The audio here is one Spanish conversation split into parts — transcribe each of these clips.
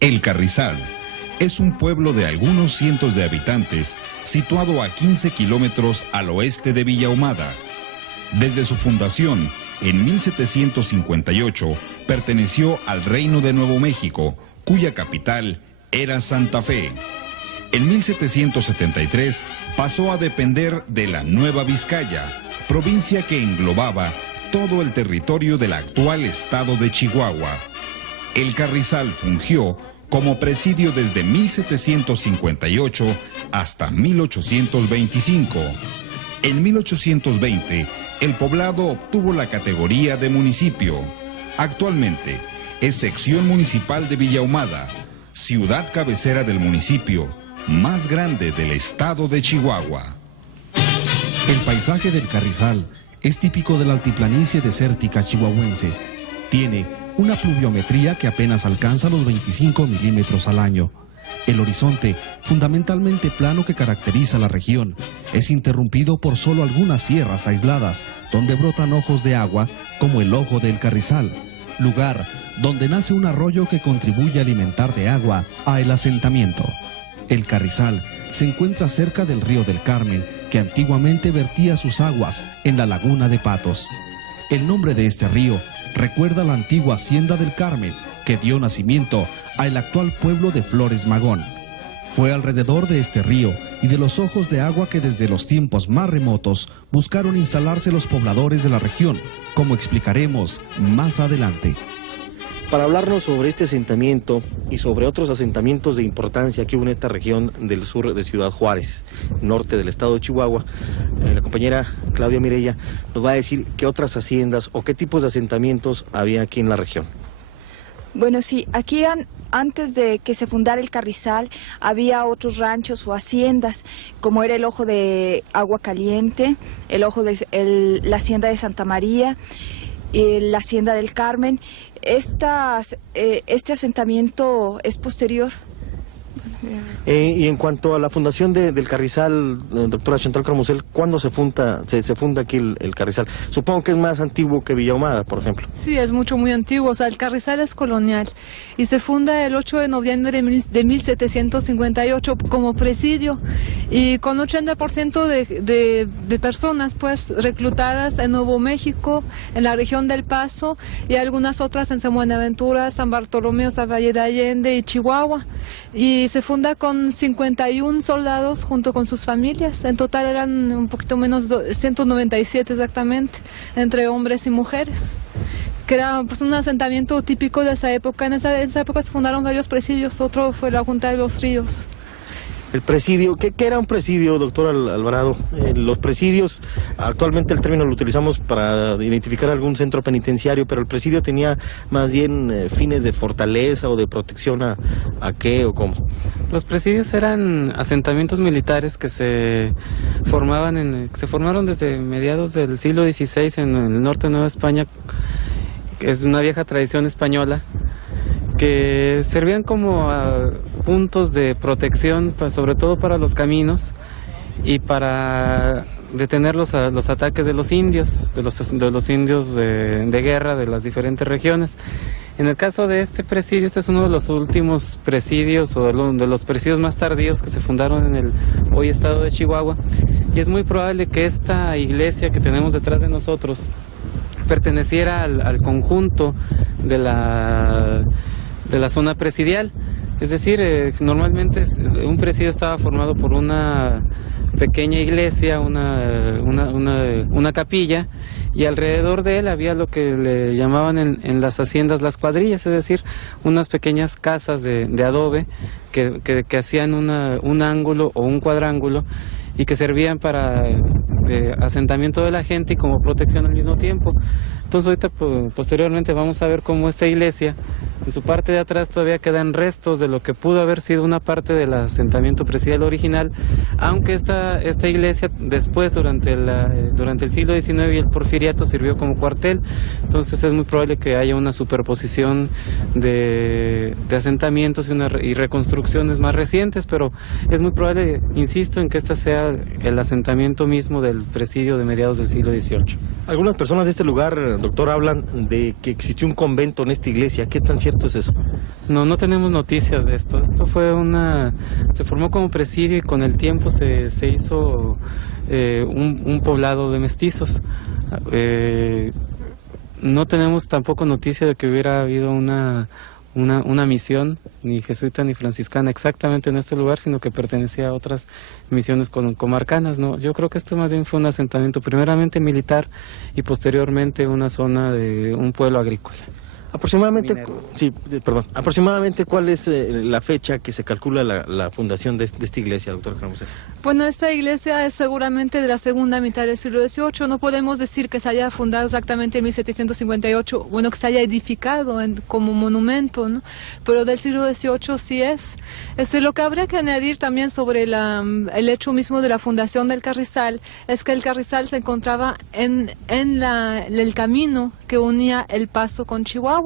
El Carrizal es un pueblo de algunos cientos de habitantes situado a 15 kilómetros al oeste de Villa Ahumada. Desde su fundación, en 1758, perteneció al Reino de Nuevo México, cuya capital era Santa Fe. En 1773 pasó a depender de la Nueva Vizcaya, provincia que englobaba todo el territorio del actual estado de Chihuahua. El Carrizal fungió como presidio desde 1758 hasta 1825. En 1820, el poblado obtuvo la categoría de municipio. Actualmente es sección municipal de Villa Ahumada, ciudad cabecera del municipio más grande del estado de Chihuahua. El paisaje del Carrizal es típico de la altiplanicie desértica chihuahuense. Tiene una pluviometría que apenas alcanza los 25 milímetros al año. El horizonte, fundamentalmente plano que caracteriza la región, es interrumpido por solo algunas sierras aisladas, donde brotan ojos de agua, como el Ojo del Carrizal, lugar donde nace un arroyo que contribuye a alimentar de agua a el asentamiento. El Carrizal se encuentra cerca del río del Carmen, que antiguamente vertía sus aguas en la laguna de Patos. El nombre de este río recuerda la antigua hacienda del Carmen, que dio nacimiento al actual pueblo de Flores Magón. Fue alrededor de este río y de los ojos de agua que desde los tiempos más remotos buscaron instalarse los pobladores de la región, como explicaremos más adelante. Para hablarnos sobre este asentamiento y sobre otros asentamientos de importancia que hubo en esta región del sur de Ciudad Juárez, norte del estado de Chihuahua, la compañera Claudia Mireya nos va a decir qué otras haciendas o qué tipos de asentamientos había aquí en la región. Bueno, sí, aquí antes de que se fundara el Carrizal había otros ranchos o haciendas, como era el Ojo de Agua Caliente, la hacienda de Santa María, la hacienda del Carmen. Este asentamiento es posterior. Y en cuanto a la fundación del Carrizal, doctora Chantal Carmusel, ¿cuándo se funda aquí el Carrizal? Supongo que es más antiguo que Villa Ahumada, por ejemplo. Sí, es muy antiguo. O sea, el Carrizal es colonial y se funda el 8 de noviembre de 1758 como presidio y con 80% de personas pues reclutadas en Nuevo México, en la región del Paso y algunas otras en San Buenaventura, San Bartolomé, San Valle de Allende y Chihuahua. Y se funda con 51 soldados junto con sus familias. En total eran un poquito menos, 197 exactamente, entre hombres y mujeres. Que era pues, un asentamiento típico de esa época. En esa época se fundaron varios presidios, otro fue la Junta de los Ríos. El presidio, ¿qué era un presidio, doctor Alvarado? Los presidios, actualmente el término lo utilizamos para identificar algún centro penitenciario, pero el presidio tenía más bien fines de fortaleza o de protección a qué o cómo. Los presidios eran asentamientos militares que se formaron desde mediados del siglo XVI en el norte de Nueva España. Es una vieja tradición española, que servían como puntos de protección, sobre todo para los caminos y para detener los ataques de los indios, de los indios de guerra de las diferentes regiones. En el caso de este presidio, este es uno de los últimos presidios o de los presidios más tardíos que se fundaron en el hoy estado de Chihuahua, y es muy probable que esta iglesia que tenemos detrás de nosotros perteneciera al conjunto de la zona presidial. Es decir, normalmente un presidio estaba formado por una pequeña iglesia, una capilla, y alrededor de él había lo que le llamaban en las haciendas las cuadrillas, es decir, unas pequeñas casas de adobe que hacían un ángulo o un cuadrángulo y que servían para asentamiento de la gente y como protección al mismo tiempo. Entonces ahorita posteriormente vamos a ver cómo esta iglesia, en su parte de atrás todavía quedan restos de lo que pudo haber sido una parte del asentamiento presidial original, aunque esta iglesia después durante el siglo XIX y el porfiriato sirvió como cuartel. Entonces es muy probable que haya una superposición de asentamientos y reconstrucciones más recientes, pero es muy probable, insisto, en que esta sea el asentamiento mismo de del presidio de mediados del siglo XVIII. Algunas personas de este lugar, doctor, hablan de que existió un convento en esta iglesia. ¿Qué tan cierto es eso? No tenemos noticias de esto. Esto fue se formó como presidio y con el tiempo se hizo un poblado de mestizos. No tenemos tampoco noticia de que hubiera habido una misión ni jesuita ni franciscana exactamente en este lugar, sino que pertenecía a otras misiones comarcanas, ¿no? Yo creo que esto más bien fue un asentamiento primeramente militar y posteriormente una zona de un pueblo agrícola. Aproximadamente ¿cuál es la fecha que se calcula la fundación de esta iglesia, doctor José? Bueno, esta iglesia es seguramente de la segunda mitad del siglo XVIII. No podemos decir que se haya fundado exactamente en 1758, bueno, que se haya edificado como monumento, ¿no? Pero del siglo XVIII sí es. Lo que habría que añadir también sobre el hecho mismo de la fundación del Carrizal es que el Carrizal se encontraba en el camino que unía El Paso con Chihuahua.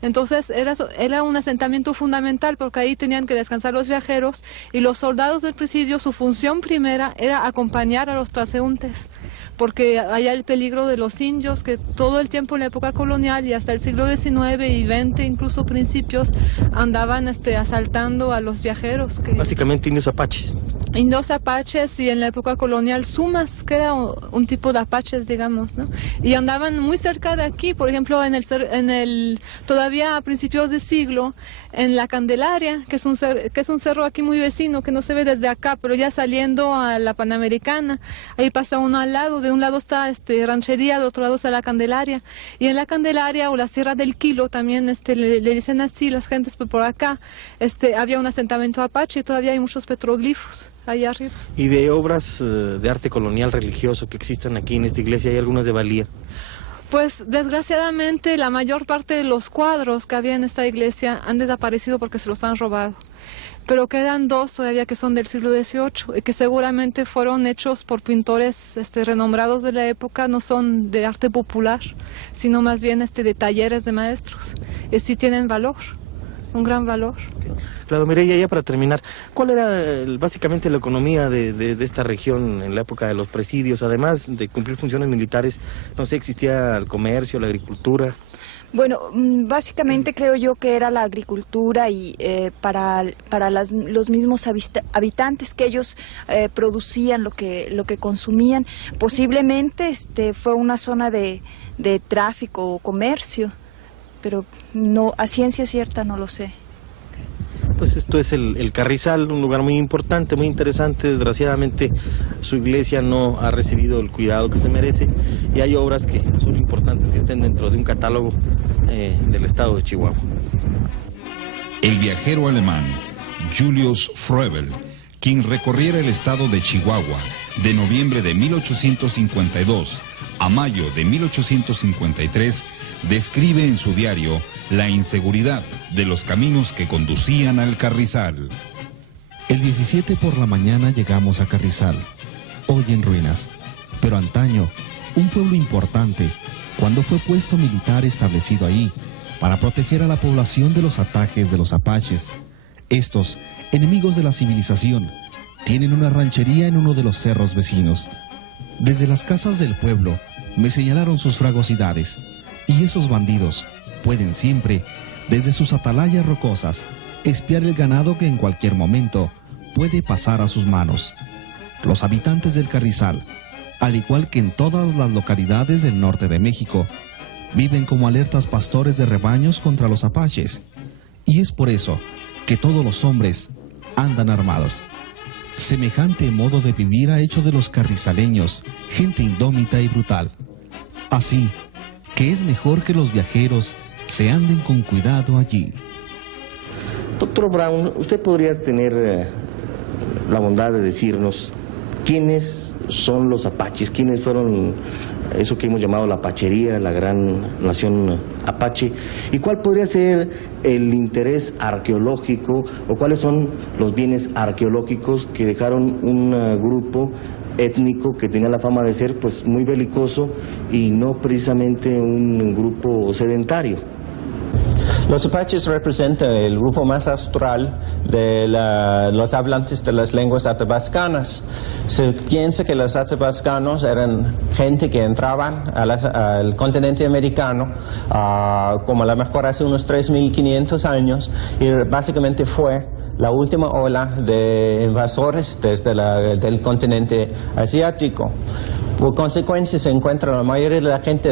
Entonces era un asentamiento fundamental porque ahí tenían que descansar los viajeros y los soldados del presidio, su función primera era acompañar a los transeúntes, porque había el peligro de los indios que todo el tiempo en la época colonial y hasta el siglo XIX y XX, incluso principios, andaban asaltando a los viajeros. Básicamente indios apaches. Indios apaches y en la época colonial sumas, que era un tipo de apaches, digamos, ¿no? Y andaban muy cerca de aquí, por ejemplo, todavía a principios de siglo, en la Candelaria, que es un cerro aquí muy vecino, que no se ve desde acá, pero ya saliendo a la Panamericana, ahí pasa uno al lado, de un lado está Ranchería, del otro lado está la Candelaria, y en la Candelaria o la Sierra del Quilo también le dicen así las gentes por acá, había un asentamiento apache y todavía hay muchos petroglifos allá arriba. ¿Y de obras de arte colonial religioso que existan aquí en esta iglesia, hay algunas de valía? Pues desgraciadamente la mayor parte de los cuadros que había en esta iglesia han desaparecido porque se los han robado. Pero quedan dos todavía que son del siglo XVIII y que seguramente fueron hechos por pintores renombrados de la época, no son de arte popular, sino más bien de talleres de maestros. Y sí tienen valor, un gran valor. Claro, Mireya, ya para terminar, ¿cuál era básicamente la economía de esta región en la época de los presidios? Además de cumplir funciones militares, no sé, ¿existía el comercio, la agricultura? Bueno, básicamente creo yo que era la agricultura y para los mismos habitantes que ellos producían lo que consumían. Posiblemente fue una zona de tráfico o comercio, pero no, a ciencia cierta no lo sé. Pues esto es el Carrizal, un lugar muy importante, muy interesante. Desgraciadamente su iglesia no ha recibido el cuidado que se merece y hay obras que son importantes que estén dentro de un catálogo del estado de Chihuahua. El viajero alemán Julius Froebel, quien recorriera el estado de Chihuahua de noviembre de 1852 a mayo de 1853, describe en su diario la inseguridad de los caminos que conducían al Carrizal. El 17 por la mañana llegamos a Carrizal, hoy en ruinas, pero antaño un pueblo importante, cuando fue puesto militar establecido ahí para proteger a la población de los ataques de los apaches. Estos, enemigos de la civilización, tienen una ranchería en uno de los cerros vecinos. Desde las casas del pueblo me señalaron sus fragosidades, y esos bandidos pueden siempre, desde sus atalayas rocosas, espiar el ganado que en cualquier momento puede pasar a sus manos. Los habitantes del Carrizal, al igual que en todas las localidades del norte de México, viven como alertas pastores de rebaños contra los apaches, y es por eso que todos los hombres andan armados. Semejante modo de vivir ha hecho de los carrizaleños gente indómita y brutal. Así que es mejor que los viajeros se anden con cuidado allí. Doctor Brown, usted podría tener la bondad de decirnos quiénes son los apaches, quiénes fueron eso que hemos llamado la apachería, la gran nación apache, y cuál podría ser el interés arqueológico o cuáles son los bienes arqueológicos que dejaron un grupo étnico que tenía la fama de ser pues muy belicoso y no precisamente un grupo sedentario. Los apaches representan el grupo más austral de los hablantes de las lenguas athabascanas. Se piensa que los athabascanos eran gente que entraban al continente americano como a lo mejor hace unos 3.500 años y básicamente fue la última ola de invasores desde del continente asiático. Por consecuencia se encuentra la mayoría de la gente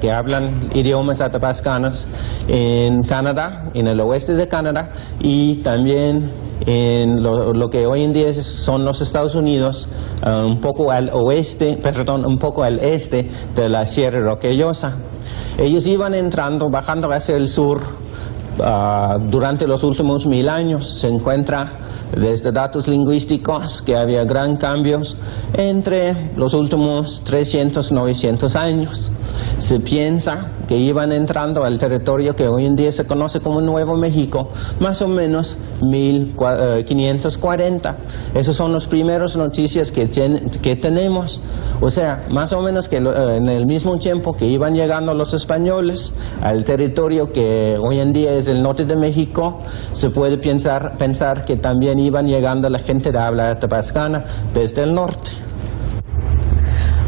que hablan idiomas athabascanos en Canadá, en el oeste de Canadá y también en lo que hoy en día son los Estados Unidos, un poco al este de la Sierra Rocallosa. Ellos iban entrando, bajando hacia el sur durante los últimos 1000 años. Se encuentra desde datos lingüísticos que había gran cambios entre los últimos 300, 900 años. Se piensa que iban entrando al territorio que hoy en día se conoce como Nuevo México, más o menos 1540. Esas son las primeras noticias que tenemos. O sea, más o menos que en el mismo tiempo que iban llegando los españoles al territorio que hoy en día es el norte de México, se puede pensar que también iban llegando la gente de habla athabascana desde el norte.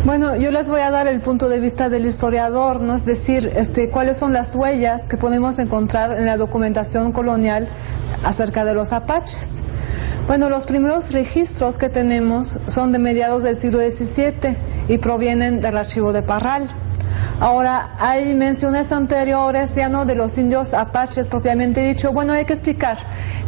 Bueno, yo les voy a dar el punto de vista del historiador, ¿no? Es decir, cuáles son las huellas que podemos encontrar en la documentación colonial acerca de los apaches. Bueno, los primeros registros que tenemos son de mediados del siglo XVII y provienen del archivo de Parral. Ahora, hay menciones anteriores ya no de los indios apaches propiamente dicho. Bueno, hay que explicar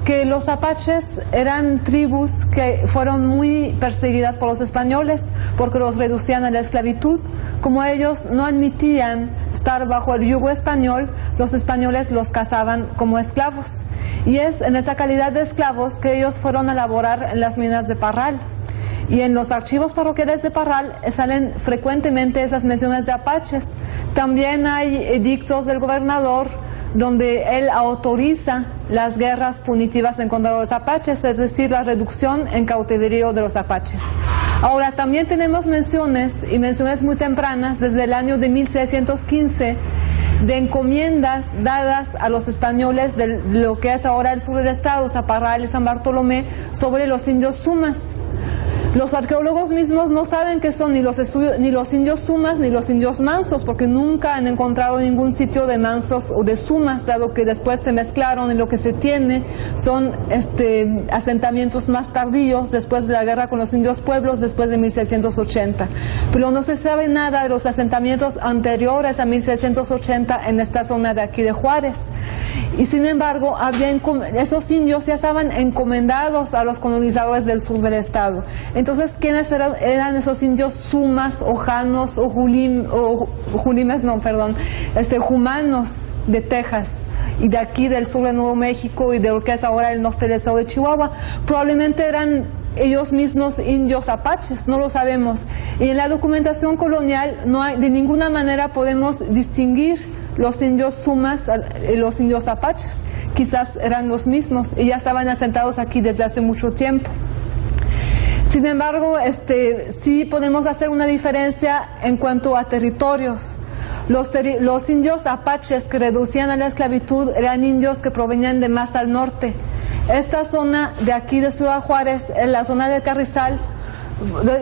que los apaches eran tribus que fueron muy perseguidas por los españoles porque los reducían a la esclavitud. Como ellos no admitían estar bajo el yugo español, los españoles los cazaban como esclavos. Y es en esa calidad de esclavos que ellos fueron a laborar en las minas de Parral. Y en los archivos parroquiales de Parral salen frecuentemente esas menciones de apaches. También hay edictos del gobernador donde él autoriza las guerras punitivas en contra de los apaches, es decir, la reducción en cautiverio de los apaches. Ahora, también tenemos menciones, y menciones muy tempranas, desde el año de 1615, de encomiendas dadas a los españoles de lo que es ahora el sur del estado, Parral y San Bartolomé, sobre los indios sumas. Los arqueólogos mismos no saben qué son ni los indios sumas ni los indios mansos, porque nunca han encontrado ningún sitio de mansos o de sumas, dado que después se mezclaron y lo que se tiene son asentamientos más tardíos después de la guerra con los indios pueblos, después de 1680. Pero no se sabe nada de los asentamientos anteriores a 1680 en esta zona de aquí de Juárez. Y sin embargo, esos indios ya estaban encomendados a los colonizadores del sur del estado. Entonces, ¿quiénes eran esos indios sumas o janos o jumanos de Texas y de aquí del sur de Nuevo México y de lo que es ahora el norte del estado de Chihuahua? Probablemente eran ellos mismos indios apaches, no lo sabemos. Y en la documentación colonial de ninguna manera podemos distinguir los indios sumas y los indios apaches. Quizás eran los mismos y ya estaban asentados aquí desde hace mucho tiempo. Sin embargo, sí podemos hacer una diferencia en cuanto a territorios. Los indios apaches que reducían a la esclavitud eran indios que provenían de más al norte. Esta zona de aquí de Ciudad Juárez, en la zona del Carrizal,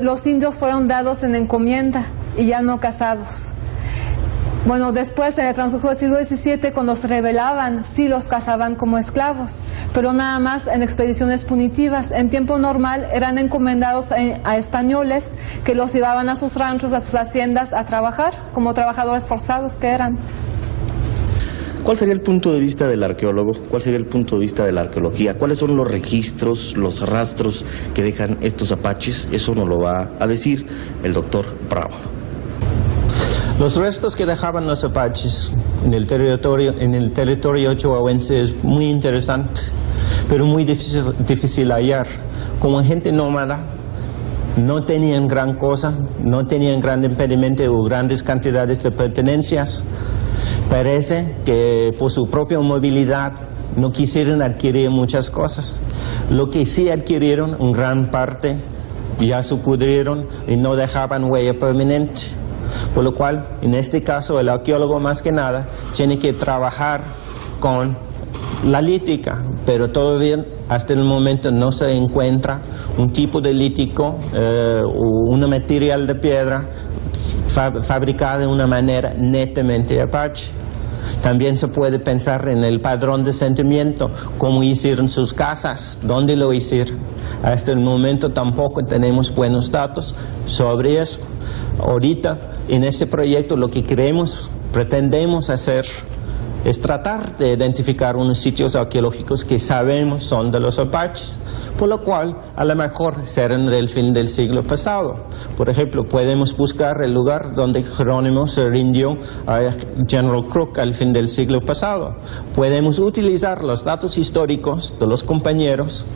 los indios fueron dados en encomienda y ya no casados. Bueno, después, en el transcurso del siglo XVII, cuando se rebelaban, sí los cazaban como esclavos, pero nada más en expediciones punitivas. En tiempo normal eran encomendados a españoles que los llevaban a sus ranchos, a sus haciendas, a trabajar, como trabajadores forzados que eran. ¿Cuál sería el punto de vista del arqueólogo? ¿Cuál sería el punto de vista de la arqueología? ¿Cuáles son los registros, los rastros que dejan estos apaches? Eso nos lo va a decir el doctor Bravo. Los restos que dejaban los apaches en el territorio chihuahuense es muy interesante, pero muy difícil hallar. Como gente nómada, no tenían gran cosa, no tenían gran impedimento o grandes cantidades de pertenencias. Parece que por su propia movilidad no quisieron adquirir muchas cosas. Lo que sí adquirieron, en gran parte, ya se pudrieron y no dejaban huella permanente. Por lo cual, en este caso, el arqueólogo más que nada tiene que trabajar con la lítica, pero todavía hasta el momento no se encuentra un tipo de lítico o un material de piedra fabricado de una manera netamente apache. También se puede pensar en el padrón de asentamiento, cómo hicieron sus casas, dónde lo hicieron. Hasta el momento tampoco tenemos buenos datos sobre eso. Ahorita en este proyecto lo que pretendemos hacer es tratar de identificar unos sitios arqueológicos que sabemos son de los apaches, por lo cual a lo mejor serán del fin del siglo pasado. Por ejemplo, podemos buscar el lugar donde Jerónimo se rindió a General Crook al fin del siglo pasado. Podemos utilizar los datos históricos de los compañeros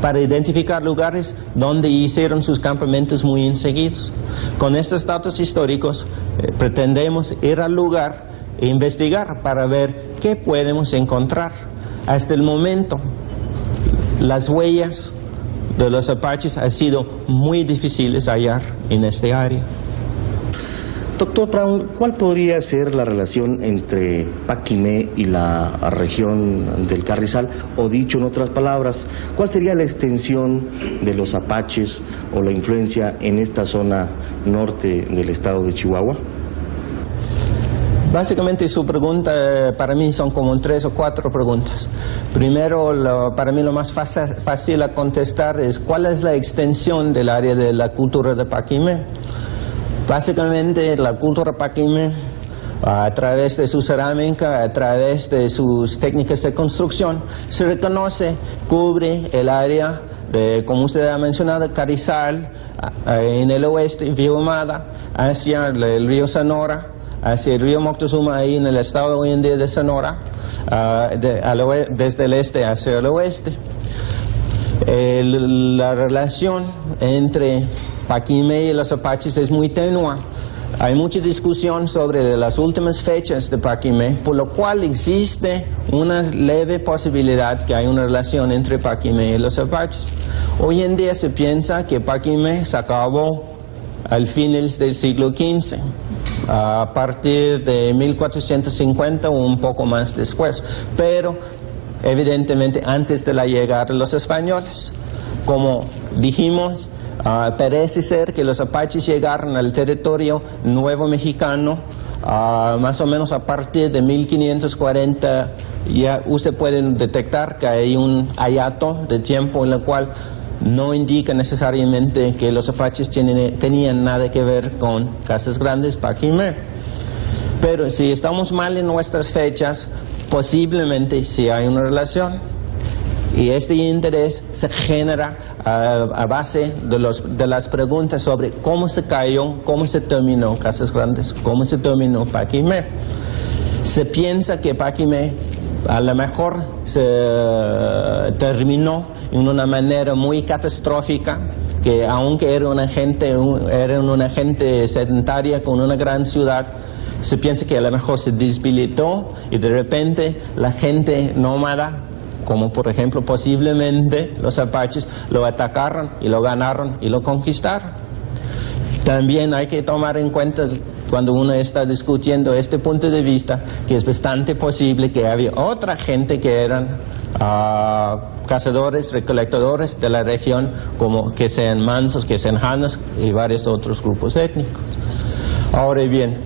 para identificar lugares donde hicieron sus campamentos muy enseguidos. Con estos datos históricos pretendemos ir al lugar e investigar para ver qué podemos encontrar. Hasta el momento, las huellas de los apaches han sido muy difíciles hallar en este área. Doctor Brown, ¿cuál podría ser la relación entre Paquimé y la región del Carrizal? O dicho en otras palabras, ¿cuál sería la extensión de los apaches o la influencia en esta zona norte del estado de Chihuahua? Básicamente su pregunta para mí son como 3 o 4 preguntas. Primero, para mí lo más fácil a contestar es ¿cuál es la extensión del área de la cultura de Paquimé? Básicamente la cultura Paquimé, a través de su cerámica, a través de sus técnicas de construcción, se reconoce, cubre el área de, como usted ha mencionado, Carrizal, en el oeste, Villa Humada, hacia el río Sonora, hacia el río Moctezuma, ahí en el estado hoy en día de Sonora, desde el este hacia el oeste. La relación entre Paquimé y los apaches es muy tenue. Hay mucha discusión sobre las últimas fechas de Paquimé, por lo cual existe una leve posibilidad que hay una relación entre Paquimé y los apaches. Hoy en día se piensa que Paquimé se acabó al finales del siglo XV. A partir de 1450 o un poco más después, pero evidentemente antes de la llegada de los españoles. Como dijimos, parece ser que los apaches llegaron al territorio nuevo mexicano más o menos a partir de 1540. Ya usted puede detectar que hay un hiato de tiempo en el cual no indica necesariamente que los apaches tenían nada que ver con Casas Grandes, Paquimé. Pero si estamos mal en nuestras fechas, posiblemente sí hay una relación. Y este interés se genera a base de las preguntas sobre cómo se cayó, cómo se terminó Casas Grandes, cómo se terminó Paquimé. Se piensa que Paquimé a lo mejor se terminó en una manera muy catastrófica, que aunque era una gente sedentaria con una gran ciudad, se piensa que a lo mejor se debilitó y de repente la gente nómada, como por ejemplo posiblemente los apaches, lo atacaron y lo ganaron y lo conquistaron. También hay que tomar en cuenta cuando uno está discutiendo este punto de vista que es bastante posible que había otra gente que eran cazadores, recolectadores de la región, como que sean mansos, que sean janos y varios otros grupos étnicos. Ahora bien,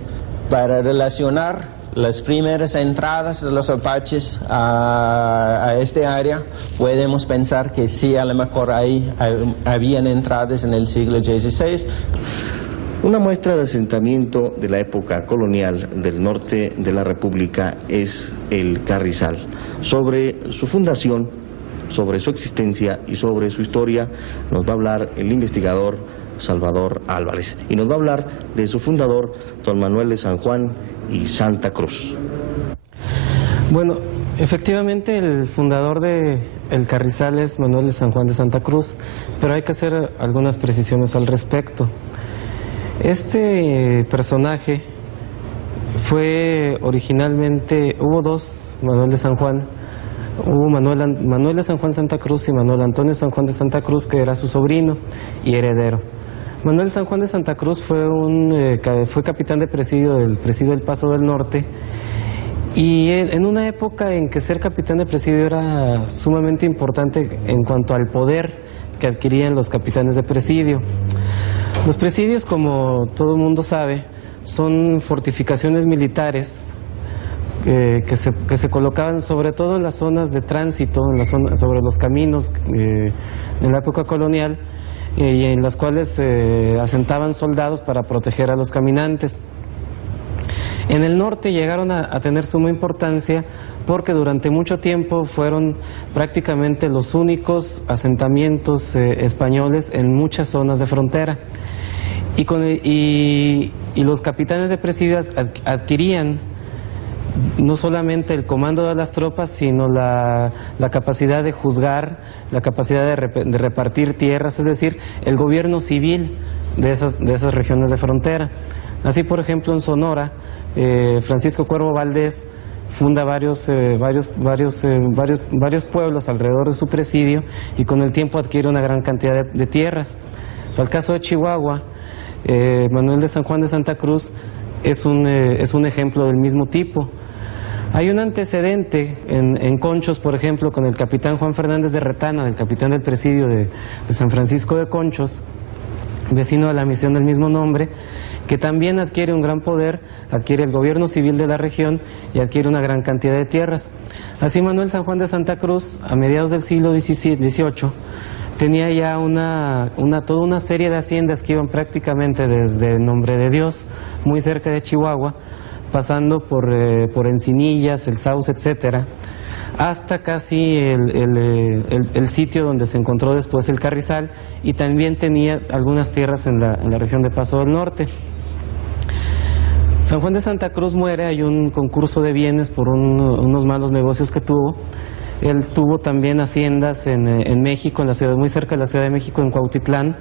para relacionar las primeras entradas de los apaches a este área, podemos pensar que sí, a lo mejor ahí habían entradas en el siglo XVI. Una muestra de asentamiento de la época colonial del norte de la República es el Carrizal. Sobre su fundación, sobre su existencia y sobre su historia nos va a hablar el investigador Salvador Álvarez, y nos va a hablar de su fundador, don Manuel de San Juan y Santa Cruz. Bueno, efectivamente el fundador de El Carrizal es Manuel de San Juan de Santa Cruz, pero hay que hacer algunas precisiones al respecto. Este personaje fue originalmente, hubo dos Manuel de San Juan, hubo Manuel de San Juan Santa Cruz y Manuel Antonio San Juan de Santa Cruz, que era su sobrino y heredero. Manuel de San Juan de Santa Cruz fue capitán de presidio del Paso del Norte Y en una época en que ser capitán de presidio era sumamente importante en cuanto al poder que adquirían los capitanes de presidio. Los presidios, como todo el mundo sabe, son fortificaciones militares que se colocaban sobre todo en las zonas de tránsito, sobre los caminos en la época colonial, y en las cuales asentaban soldados para proteger a los caminantes. En el norte llegaron a tener suma importancia porque durante mucho tiempo fueron prácticamente los únicos asentamientos españoles en muchas zonas de frontera. Y los capitanes de presidio adquirían no solamente el comando de las tropas, sino la capacidad de juzgar, la capacidad de repartir tierras, es decir, el gobierno civil de esas regiones de frontera. Así, por ejemplo, en Sonora, Francisco Cuervo Valdés funda varios pueblos alrededor de su presidio y con el tiempo adquiere una gran cantidad de tierras. Para el caso de Chihuahua, Manuel de San Juan de Santa Cruz es un ejemplo del mismo tipo. Hay un antecedente en Conchos, por ejemplo, con el capitán Juan Fernández de Retana, el capitán del presidio de San Francisco de Conchos, vecino de la misión del mismo nombre, que también adquiere un gran poder, adquiere el gobierno civil de la región y adquiere una gran cantidad de tierras. Así Manuel San Juan de Santa Cruz, a mediados del siglo XVIII, tenía ya toda una serie de haciendas que iban prácticamente desde Nombre de Dios, muy cerca de Chihuahua, pasando por Encinillas, El Sauce, etcétera, hasta casi el sitio donde se encontró después el Carrizal, y también tenía algunas tierras en la región de Paso del Norte. San Juan de Santa Cruz muere, hay un concurso de bienes por unos malos negocios que tuvo. Él tuvo también haciendas en México, muy cerca de la Ciudad de México, en Cuautitlán,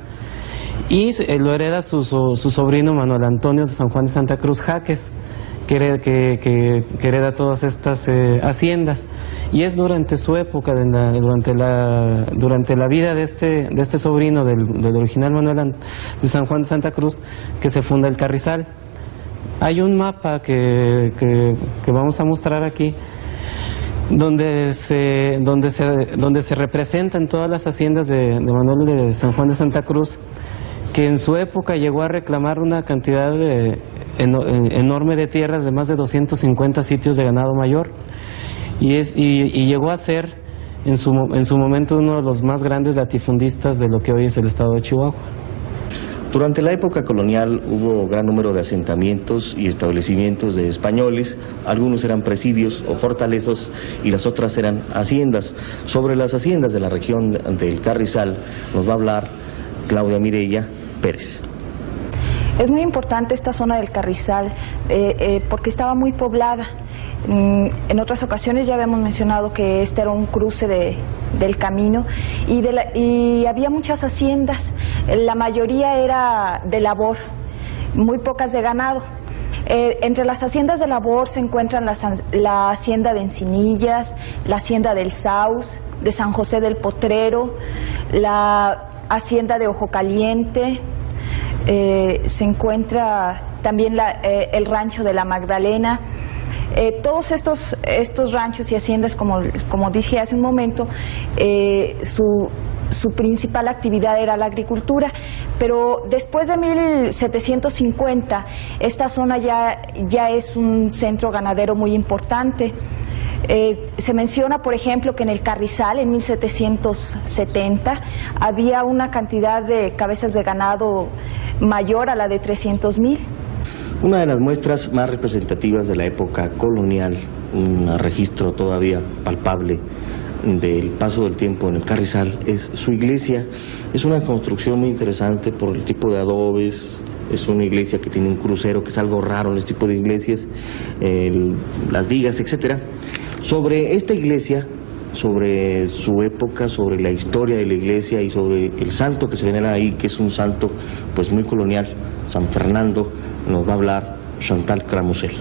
y lo hereda su sobrino Manuel Antonio de San Juan de Santa Cruz Jaques, que hereda todas estas haciendas. Y es durante su época, durante la vida de este sobrino del original Manuel de San Juan de Santa Cruz, que se funda el Carrizal. Hay un mapa que vamos a mostrar aquí, donde se representan todas las haciendas de Manuel de San Juan de Santa Cruz, que en su época llegó a reclamar una cantidad enorme de tierras, de más de 250 sitios de ganado mayor, y llegó a ser en su momento uno de los más grandes latifundistas de lo que hoy es el estado de Chihuahua. Durante la época colonial hubo gran número de asentamientos y establecimientos de españoles. Algunos eran presidios o fortalezas y las otras eran haciendas. Sobre las haciendas de la región del Carrizal nos va a hablar Claudia Mireya Pérez. Es muy importante esta zona del Carrizal porque estaba muy poblada. En otras ocasiones ya habíamos mencionado que este era un cruce del camino y había muchas haciendas, la mayoría era de labor, muy pocas de ganado. Entre las haciendas de labor se encuentran la hacienda de Encinillas, la hacienda del Sauce, de San José del Potrero, la hacienda de Ojo Caliente, se encuentra también el rancho de la Magdalena. Todos estos ranchos y haciendas, como dije hace un momento, su principal actividad era la agricultura, pero después de 1750 esta zona ya es un centro ganadero muy importante. Se menciona, por ejemplo, que en el Carrizal en 1770 había una cantidad de cabezas de ganado mayor a la de 300,000. Una de las muestras más representativas de la época colonial, un registro todavía palpable del paso del tiempo en el Carrizal, es su iglesia. Es una construcción muy interesante por el tipo de adobes. Es una iglesia que tiene un crucero, que es algo raro en este tipo de iglesias, las vigas, etcétera. Sobre esta iglesia, sobre su época, sobre la historia de la iglesia y sobre el santo que se venera ahí, que es un santo pues muy colonial, San Fernando, nos va a hablar Chantal Cramusel.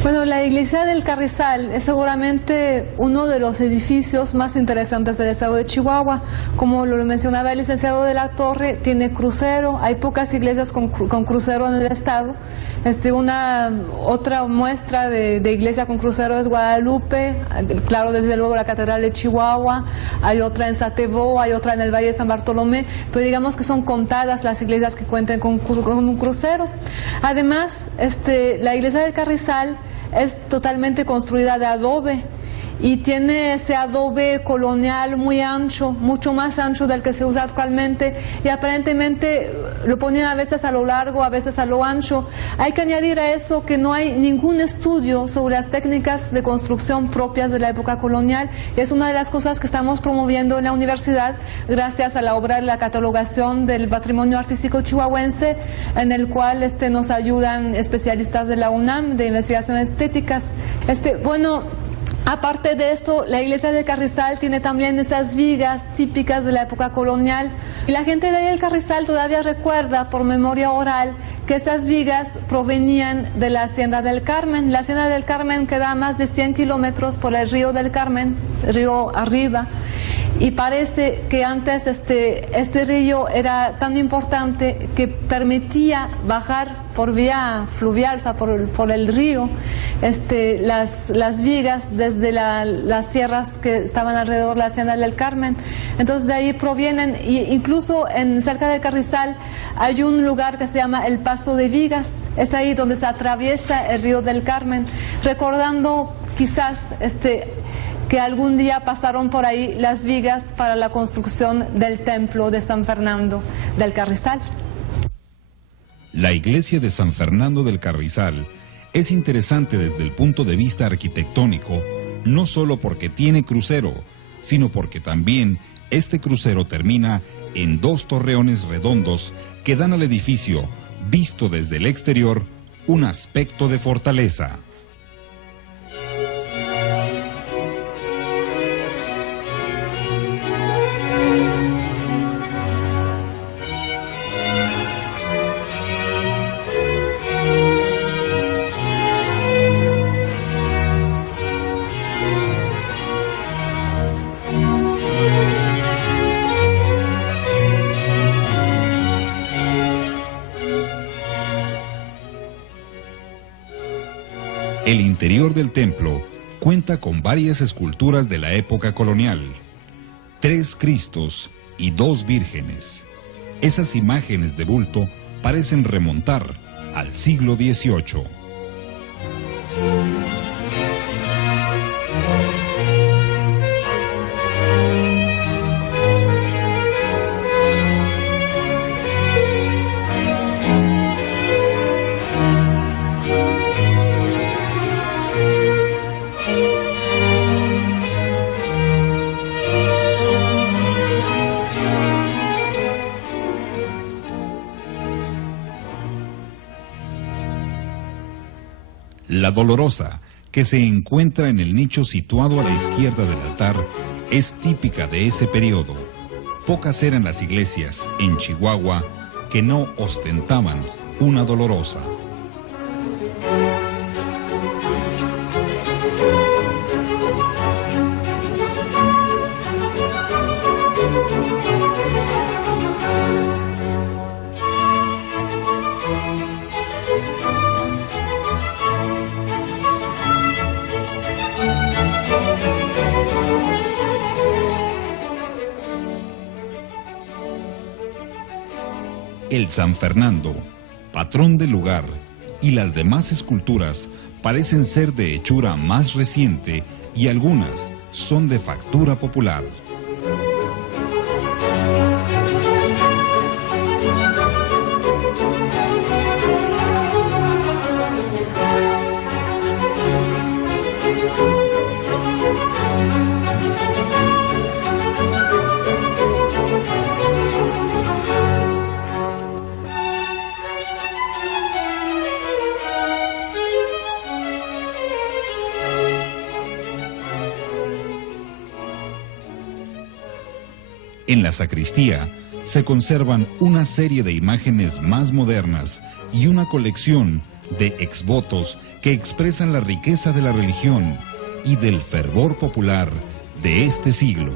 Bueno, la iglesia del Carrizal es seguramente uno de los edificios más interesantes del estado de Chihuahua. Como lo mencionaba el licenciado de la Torre, tiene crucero. Hay pocas iglesias con crucero en el estado. Otra muestra de iglesia con crucero es Guadalupe, claro, desde luego la Catedral de Chihuahua. Hay otra en Satevó, hay otra en el Valle de San Bartolomé, pero digamos que son contadas las iglesias que cuentan con un crucero. Además, la iglesia del Carrizal es totalmente construida de adobe y tiene ese adobe colonial muy ancho, mucho más ancho del que se usa actualmente, y aparentemente lo ponían a veces a lo largo, a veces a lo ancho. Hay que añadir a eso que no hay ningún estudio sobre las técnicas de construcción propias de la época colonial. Es una de las cosas que estamos promoviendo en la universidad gracias a la obra de la catalogación del patrimonio artístico chihuahuense, en el cual nos ayudan especialistas de la UNAM de investigaciones estéticas. Aparte de esto, la iglesia del Carrizal tiene también esas vigas típicas de la época colonial. Y la gente de ahí del Carrizal todavía recuerda por memoria oral que esas vigas provenían de la Hacienda del Carmen. La Hacienda del Carmen queda a más de 100 kilómetros por el río del Carmen, río arriba. Y parece que antes este río era tan importante que permitía bajar por vía fluvial, o sea, por el río, las vigas desde las sierras que estaban alrededor de la Hacienda del Carmen. Entonces de ahí provienen, y incluso cerca de Carrizal hay un lugar que se llama el Paso de Vigas. Es ahí donde se atraviesa el río del Carmen, recordando quizás que algún día pasaron por ahí las vigas para la construcción del templo de San Fernando del Carrizal. La iglesia de San Fernando del Carrizal es interesante desde el punto de vista arquitectónico, no solo porque tiene crucero, sino porque también este crucero termina en 2 torreones redondos que dan al edificio, visto desde el exterior, un aspecto de fortaleza. El interior del templo cuenta con varias esculturas de la época colonial, 3 Cristos y 2 vírgenes. Esas imágenes de bulto parecen remontar al siglo XVIII. La Dolorosa, que se encuentra en el nicho situado a la izquierda del altar, es típica de ese periodo. Pocas eran las iglesias en Chihuahua que no ostentaban una Dolorosa. El San Fernando, patrón del lugar, y las demás esculturas parecen ser de hechura más reciente y algunas son de factura popular. En la sacristía se conservan una serie de imágenes más modernas y una colección de exvotos que expresan la riqueza de la religión y del fervor popular de este siglo.